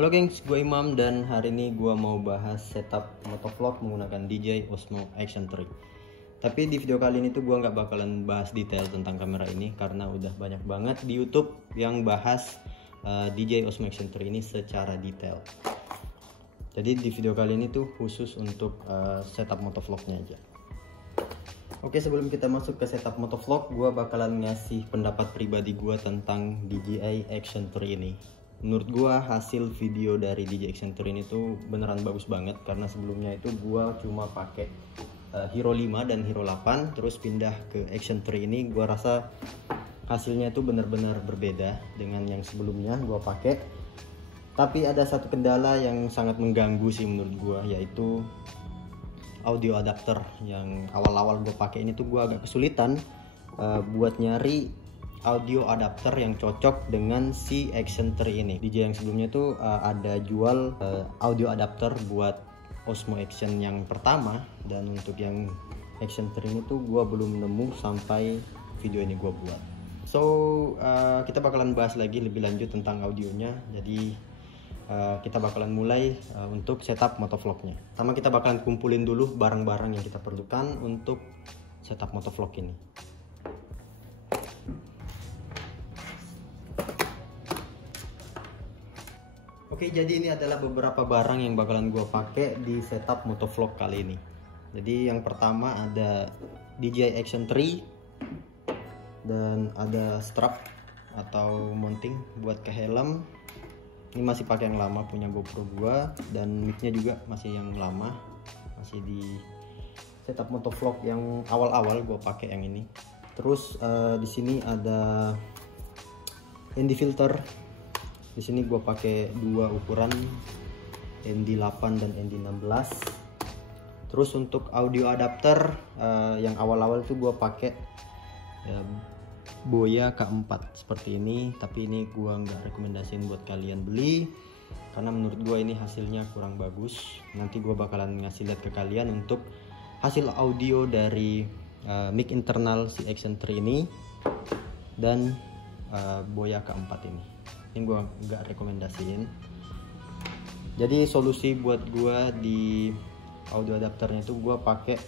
Halo gengs, gue Imam dan hari ini gue mau bahas setup motovlog menggunakan DJI Osmo Action 3. Tapi di video kali ini tuh gue nggak bakalan bahas detail tentang kamera ini karena udah banyak banget di YouTube yang bahas DJI Osmo Action 3 ini secara detail. Jadi di video kali ini tuh khusus untuk setup motovlognya aja. Oke, sebelum kita masuk ke setup motovlog, gue bakalan ngasih pendapat pribadi gue tentang DJI Action 3 ini. Menurut gue hasil video dari DJI Action 3 ini tuh beneran bagus banget, karena sebelumnya itu gue cuma pakai Hero 5 dan Hero 8, terus pindah ke Action 3 ini. Gue rasa hasilnya itu bener-bener berbeda dengan yang sebelumnya gue pakai. Tapi ada satu kendala yang sangat mengganggu sih menurut gue, yaitu audio adapter. Yang awal-awal gue pakai ini tuh gue agak kesulitan buat nyari audio adapter yang cocok dengan si Action 3 ini. DJI yang sebelumnya tuh ada jual audio adapter buat Osmo Action yang pertama, dan untuk yang Action 3 ini tuh gue belum nemu sampai video ini gue buat. So kita bakalan bahas lagi lebih lanjut tentang audionya. Jadi kita bakalan mulai untuk setup motovlognya. Pertama kita bakalan kumpulin dulu barang-barang yang kita perlukan untuk setup motovlog ini. Oke, jadi ini adalah beberapa barang yang bakalan gue pakai di setup motovlog kali ini. Jadi yang pertama ada DJI Action 3 dan ada strap atau mounting buat ke helm. Ini masih pakai yang lama punya GoPro gua, dan mic-nya juga masih yang lama, masih di setup motovlog yang awal-awal gua pakai yang ini. Terus di sini ada ND filter. Di sini gua pakai dua ukuran, ND8 dan ND16. Terus untuk audio adapter yang awal-awal tuh gua pakai Boya K4 seperti ini, tapi ini gua nggak rekomendasiin buat kalian beli karena menurut gua ini hasilnya kurang bagus. Nanti gua bakalan ngasih lihat ke kalian untuk hasil audio dari mic internal si Action 3 ini dan Boya K4 ini. Ini gua nggak rekomendasiin. Jadi solusi buat gua di audio adapternya itu gua pakai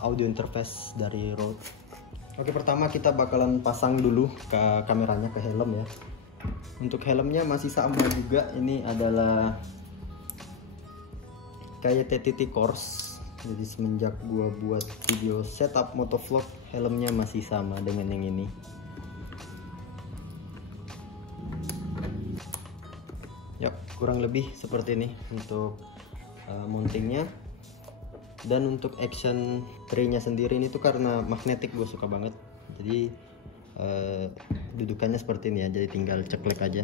audio interface dari Rode. Oke, pertama kita bakalan pasang dulu ke kameranya, ke helm ya. Untuk helmnya masih sama juga, ini adalah kayak TTT Course. Jadi semenjak gua buat video setup motovlog, helmnya masih sama dengan yang ini. Ya, kurang lebih seperti ini untuk mountingnya. Dan untuk Action 3 nya sendiri ini tuh karena magnetik gue suka banget, jadi dudukannya seperti ini ya, jadi tinggal ceklek aja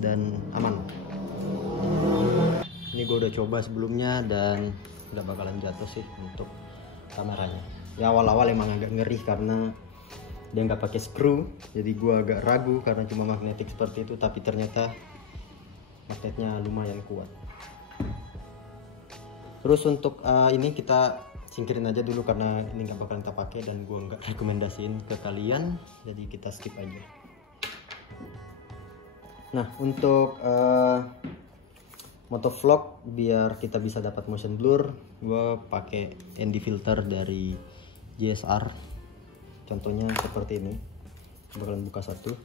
dan aman. Ini gue udah coba sebelumnya dan nggak bakalan jatuh sih untuk kameranya. Ya awal-awal emang agak ngeri karena dia nggak pakai screw, jadi gue agak ragu karena cuma magnetik seperti itu, tapi ternyata magnetnya lumayan kuat. Terus untuk ini kita singkirin aja dulu karena ini nggak bakalan kita pakai dan gue nggak rekomendasiin ke kalian, jadi kita skip aja. Nah, untuk motovlog biar kita bisa dapat motion blur, gue pakai ND filter dari JSR. Contohnya seperti ini. Bakalan buka satu.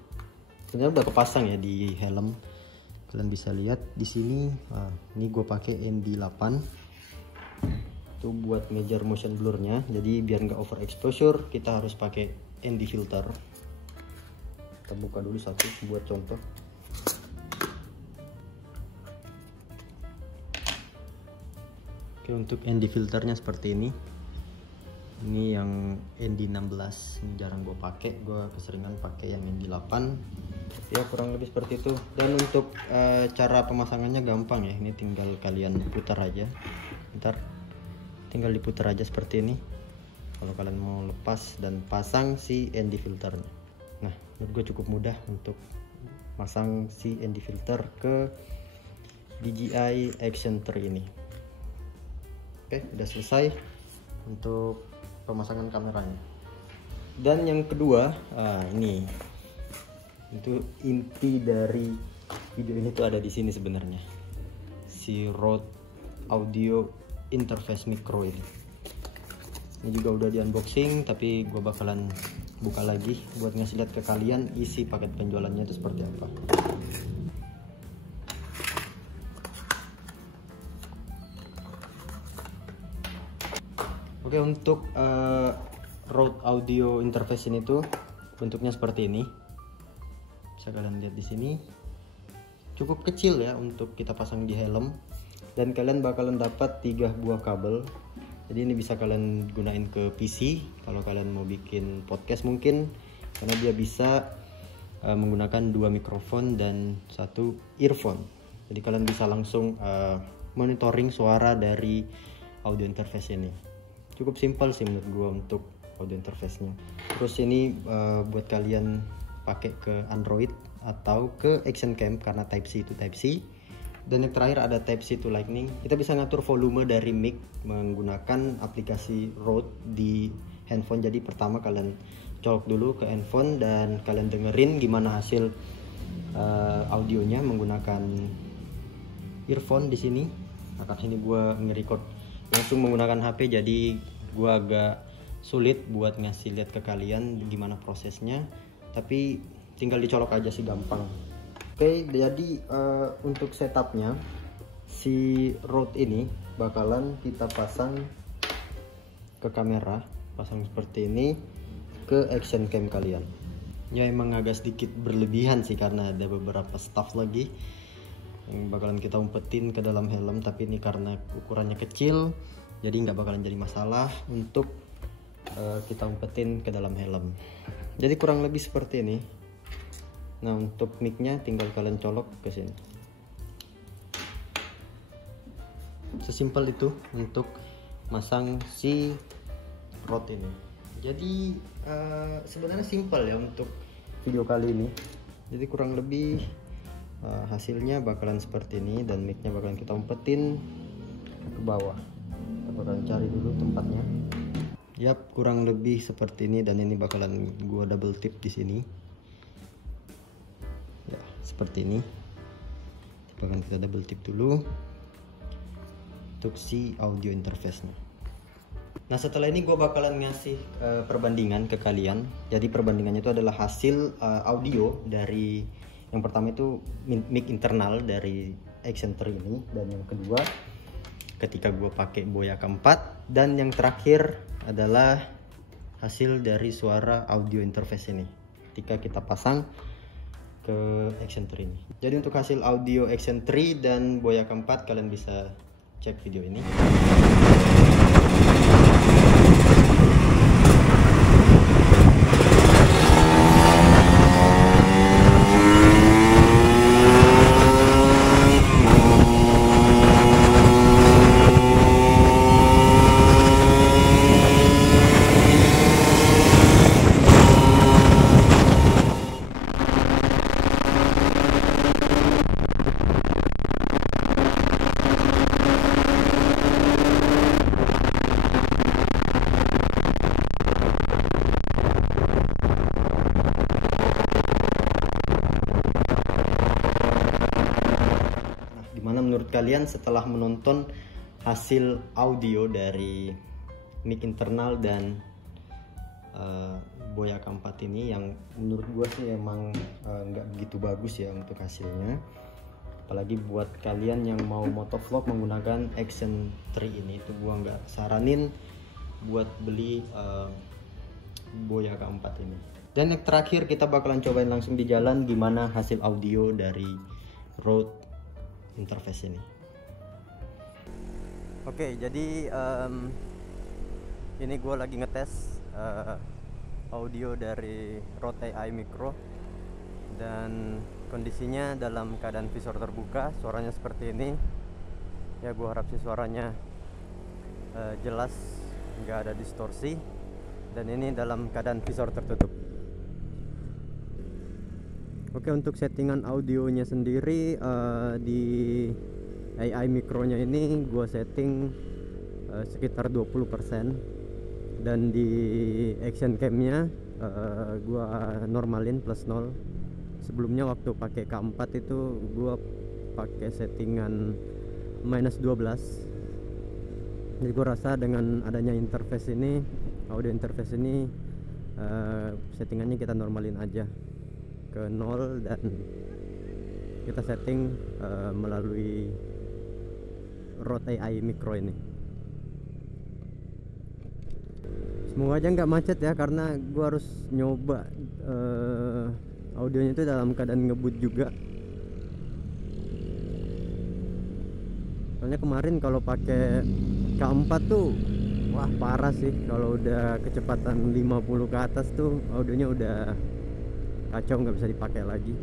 Sebenarnya udah kepasang ya di helm. Kalian bisa lihat di sini. Ini gue pakai ND8. Itu buat measure motion blurnya, jadi biar nggak overexposure kita harus pakai ND filter. Kita buka dulu satu buat contoh. Oke, untuk ND filternya seperti ini. Ini yang ND16, ini jarang gue pakai, gue keseringan pakai yang ND8. Ya kurang lebih seperti itu. Dan untuk cara pemasangannya gampang ya, ini tinggal kalian putar aja. Tinggal diputar aja seperti ini kalau kalian mau lepas dan pasang si ND filternya. Nah, menurut gue cukup mudah untuk pasang si ND filter ke DJI Action 3 ini. Oke, udah selesai untuk pemasangan kameranya. Dan yang kedua, ini itu inti dari video ini tuh ada di sini sebenarnya, si Rode Audio Interface Micro ini. Ini juga udah di unboxing, tapi gue bakalan buka lagi buat ngasih lihat ke kalian isi paket penjualannya itu seperti apa. Oke, untuk Rode Audio Interface ini tuh bentuknya seperti ini. Bisa kalian lihat di sini. Cukup kecil ya untuk kita pasang di helm, dan kalian bakalan dapat 3 buah kabel. Jadi ini bisa kalian gunain ke PC kalau kalian mau bikin podcast mungkin, karena dia bisa menggunakan 2 mikrofon dan 1 earphone. Jadi kalian bisa langsung monitoring suara dari audio interface ini. Cukup simpel sih menurut gua untuk audio interface-nya. Terus ini buat kalian pakai ke Android atau ke Action Cam karena Type C to Type C. Dan yang terakhir ada Type C to Lightning. Kita bisa ngatur volume dari mic menggunakan aplikasi Rode di handphone. Jadi pertama kalian colok dulu ke handphone dan kalian dengerin gimana hasil audionya menggunakan earphone di sini. Nah, karena ini gue nge-record langsung menggunakan HP, jadi gue agak sulit buat ngasih lihat ke kalian gimana prosesnya. Tapi tinggal dicolok aja sih, gampang. Oke, jadi untuk setupnya si Rode ini bakalan kita pasang ke kamera, pasang seperti ini ke action cam kalian. Ya emang agak sedikit berlebihan sih karena ada beberapa stuff lagi yang bakalan kita umpetin ke dalam helm, tapi ini karena ukurannya kecil jadi nggak bakalan jadi masalah untuk kita umpetin ke dalam helm. Jadi kurang lebih seperti ini. Nah, untuk mic-nya tinggal kalian colok ke sini. Sesimpel itu untuk masang si Rode ini. Jadi sebenarnya simpel ya untuk video kali ini. Jadi kurang lebih hasilnya bakalan seperti ini, dan mic-nya bakalan kita umpetin ke bawah. Kita bakalan cari dulu tempatnya. Yap, kurang lebih seperti ini, dan ini bakalan gua double tip di sini. Ya, seperti ini. Bakalan kita double tip dulu untuk si audio interface-nya. Nah, setelah ini gue bakalan ngasih perbandingan ke kalian. Jadi perbandingannya itu adalah hasil audio dari yang pertama itu mic internal dari Action 3 ini, dan yang kedua ketika gue pakai Boya K4, dan yang terakhir adalah hasil dari suara audio interface ini ketika kita pasang ke Action 3 ini. Jadi untuk hasil audio Action 3 dan Boya K4 kalian bisa cek video ini. Menurut kalian setelah menonton hasil audio dari mic internal dan Boya K4 ini, yang menurut gue sih emang nggak begitu bagus ya untuk hasilnya, apalagi buat kalian yang mau motovlog menggunakan Action 3 ini, itu gue nggak saranin buat beli Boya K4 ini. Dan yang terakhir kita bakalan cobain langsung di jalan gimana hasil audio dari Rode interface ini. Oke, jadi ini gue lagi ngetes audio dari Rode AI Micro, dan kondisinya dalam keadaan visor terbuka, suaranya seperti ini. Ya, gue harap sih suaranya jelas, nggak ada distorsi, dan ini dalam keadaan visor tertutup. Oke, untuk settingan audionya sendiri di AI Micro-nya ini gue setting sekitar 20%, dan di Action Cam-nya gue normalin +0 Sebelumnya waktu pakai K4 itu gua pakai settingan -12. Jadi gua rasa dengan adanya interface ini, audio interface ini, settingannya kita normalin aja ke 0 dan kita setting melalui Rode AI Micro ini. Semoga aja nggak macet ya, karena gua harus nyoba audionya itu dalam keadaan ngebut juga. Soalnya kemarin kalau pakai K4 tuh wah parah sih, kalau udah kecepatan 50 ke atas tuh audionya udah kacau, nggak bisa dipakai lagi.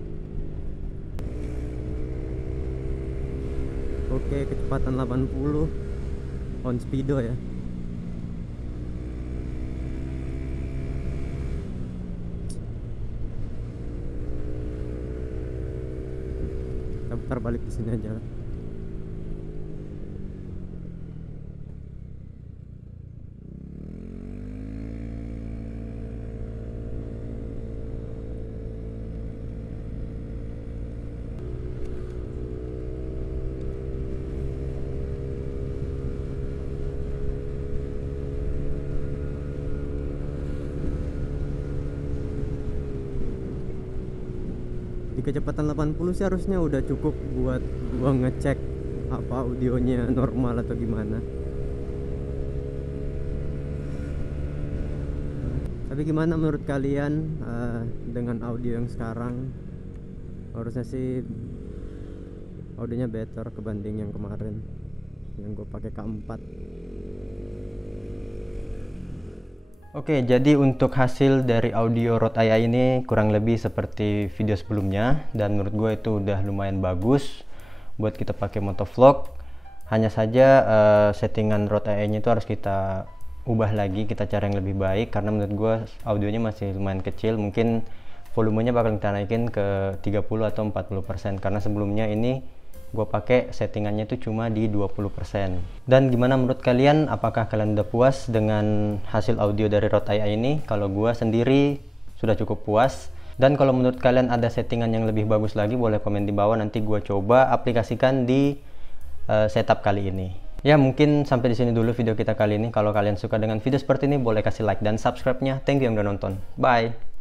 Oke, kecepatan 80 on speedo ya. Kita putar balik di sini aja. Di kecepatan 80 sih harusnya udah cukup buat gua ngecek apa audionya normal atau gimana. Tapi gimana menurut kalian dengan audio yang sekarang? Harusnya sih audionya better kebanding yang kemarin yang gue pakai K4. Oke, jadi untuk hasil dari audio Rode AI ini kurang lebih seperti video sebelumnya, dan menurut gue itu udah lumayan bagus buat kita pakai motovlog. Hanya saja settingan Rode AI-nya itu harus kita ubah lagi, kita cari yang lebih baik, karena menurut gue audionya masih lumayan kecil. Mungkin volumenya bakal kita naikin ke 30 atau 40%, karena sebelumnya ini gue pakai settingannya itu cuma di 20%. Dan gimana menurut kalian? Apakah kalian udah puas dengan hasil audio dari Rode AI ini? Kalau gue sendiri sudah cukup puas. Dan kalau menurut kalian ada settingan yang lebih bagus lagi, boleh komen di bawah, nanti gue coba aplikasikan di setup kali ini. Ya, mungkin sampai di sini dulu video kita kali ini. Kalau kalian suka dengan video seperti ini, boleh kasih like dan subscribe-nya. Thank you yang udah nonton. Bye.